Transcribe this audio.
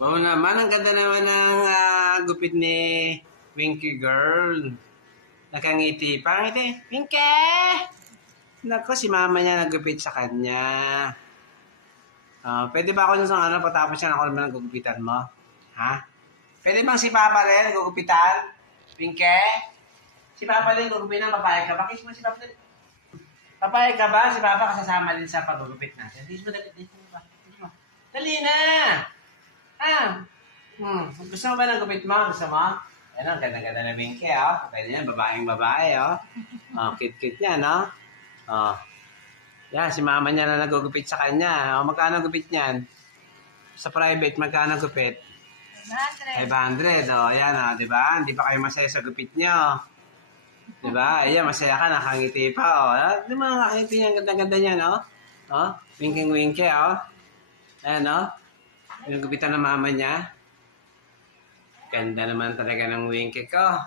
Oo naman, ang ganda naman ng gupit ni Winky Girl. Nakangiti. Pangiti. Winky! Nako, si mama niya nagupit sa kanya. Pwede ba ako nung patapos yan ako naman nagugupitan mo? Ha? Pwede bang si Papa rin nagugupitan? Winky? Si Papa rin nagugupitan, papayag ka ba? Kiss mo si Papa rin. Papayag ka ba? Si Papa kasasama din sa pagugupit natin. Kiss mo, dali mo. Dali na! Gusto mo ba ng gupit mo? Gusto mo? Ayan, ang ganda-ganda na Binky, oh. Pwede yan, babaeng babae, oh. Cute-cute niya, no? Yan, si mama niya na nagugupit sa kanya. Magkano gupit niyan? Sa private, magkano gupit? 500, Ayan, di ba? Hindi pa kayo masaya sa gupit niyo. Di ba? Ayan, masaya ka, nakangiti pa, Di ba, nakangiti niya, ang ganda-ganda niya, no? Winking-winky, Ayan, Yung gupitan ng mama niya. Ganda naman talaga ng Winky ko.